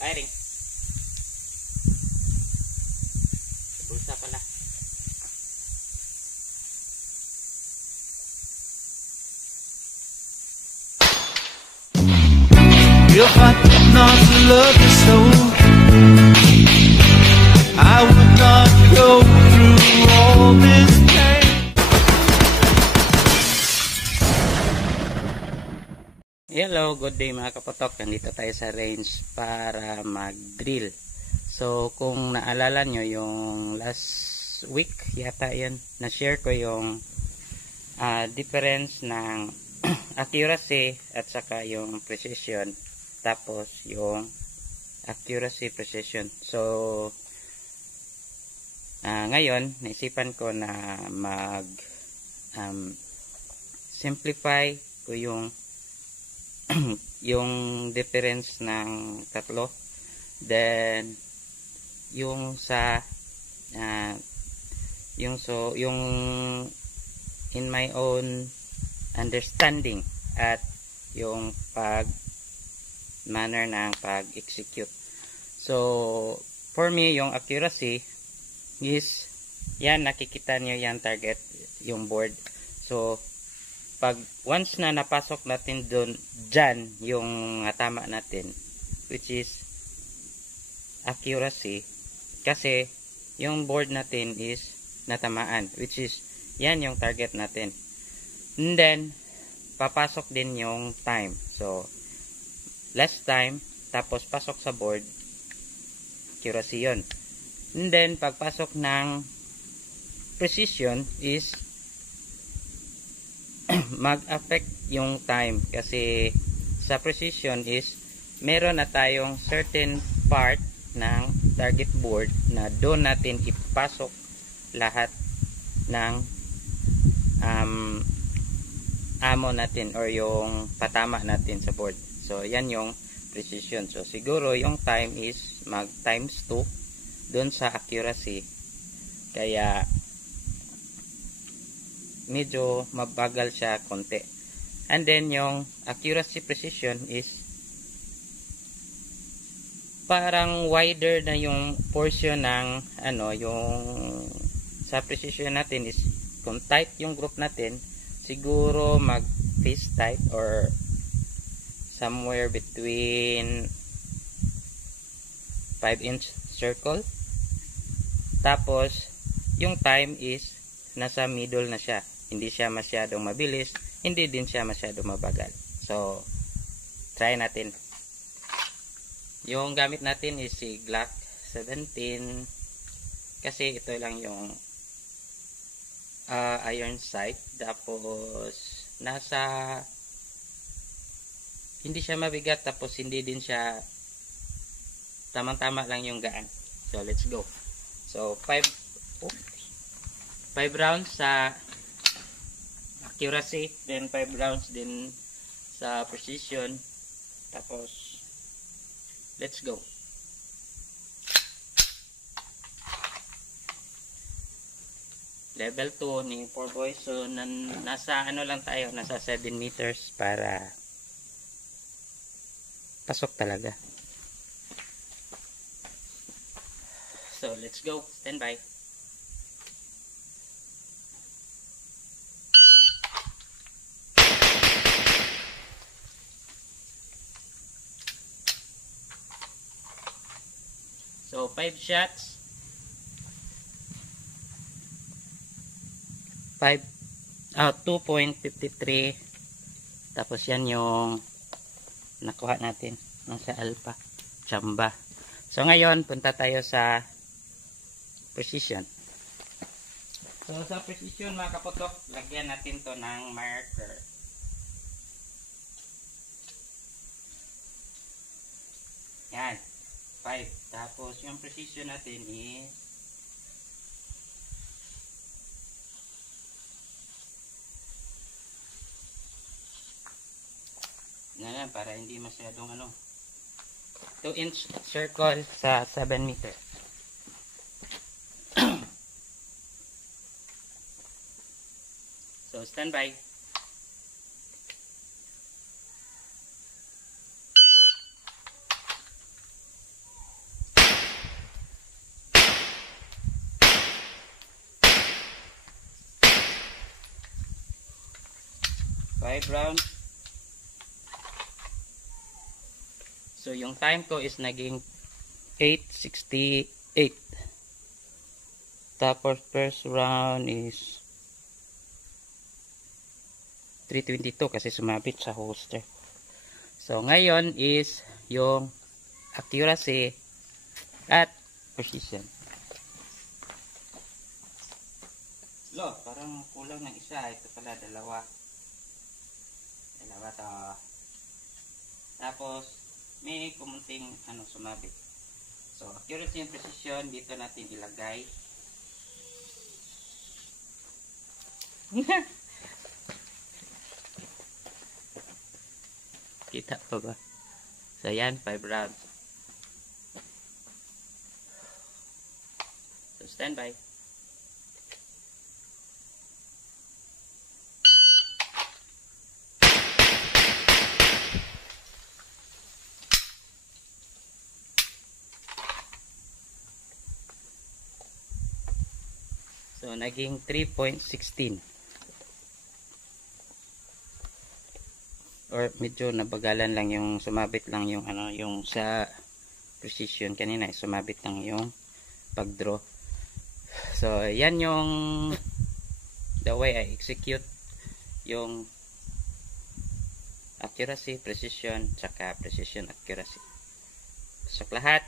Ay, ring. Bulsa pala. If I did not love you so, I would not go through all this pain. Hello, good day mga kapotok. Nandito tayo sa range para mag-drill. So, kung naalala nyo, yung last week, yata yun, na-share ko yung difference ng accuracy at saka yung precision. Tapos, yung accuracy, precision. So, ngayon, naisipan ko na simplify ko yung yung difference ng tatlo. Then yung sa yung in my own understanding at yung manner ng pag-execute. So for me, yung accuracy is yan, nakikita niyo yan target, yung board. So pag once na napasok natin dyan yung tama natin, which is accuracy, kasi yung board natin is natamaan, which is yan yung target natin. And then papasok din yung time. So less time, tapos pasok sa board, accuracy yun. And then pagpasok ng precision is mag-affect yung time, kasi sa precision is meron na tayong certain part ng target board na doon natin ipasok lahat ng ammo natin or yung patama natin sa board. So yan yung precision. So siguro yung time is mag times 2 doon sa accuracy, kaya medyo mabagal siya konti. And then yung accuracy precision is parang wider na yung portion ng yung sa precision natin is kung tight yung group natin, siguro mag face tight or somewhere between 5-inch circle. Tapos yung time is nasa middle na siya. Hindi siya masyadong mabilis, hindi din siya masyadong mabagal. So, try natin. Yung gamit natin is si Glock 17, kasi ito lang yung iron sight. Tapos, hindi siya mabigat, tapos hindi din siya tamang-tama lang yung gaan. So, let's go. So, 5 rounds sa accuracy, then 5 rounds din sa precision. Tapos let's go. Level 2 ni Poor Boy. So nasa lang tayo, nasa 7 meters para pasok talaga. So let's go. Stand by. So 5 shots, 2.53. Tapos yan yung nakuha natin nasa alpha chamba. So ngayon punta tayo sa precision. So sa precision mga kapotok, lagyan natin to ng marker. Yan, 5. Tapos yung precision natin is para hindi masyadong 2-inch circle sa 7 meter. So stand by. 5 rounds. So yung time ko is naging 8:68. Tapos first round is 3:22 kasi sumabit sa holster. So ngayon is yung accuracy at precision. Lo, parang kulang ng isa. Ito pala dalawa. Dalawa to. Tapos may kumunting sumabit. So accuracy and precision dito natin ilagay. Kita pa ba? So yan, 5 rounds. So stand by. So naging 3.16. Or medyo nabagalan lang yung sumabit lang yung yung sa precision kanina, sumabit lang yung pag-draw. So yan yung the way I execute yung accuracy, precision, tsaka precision accuracy. So lahat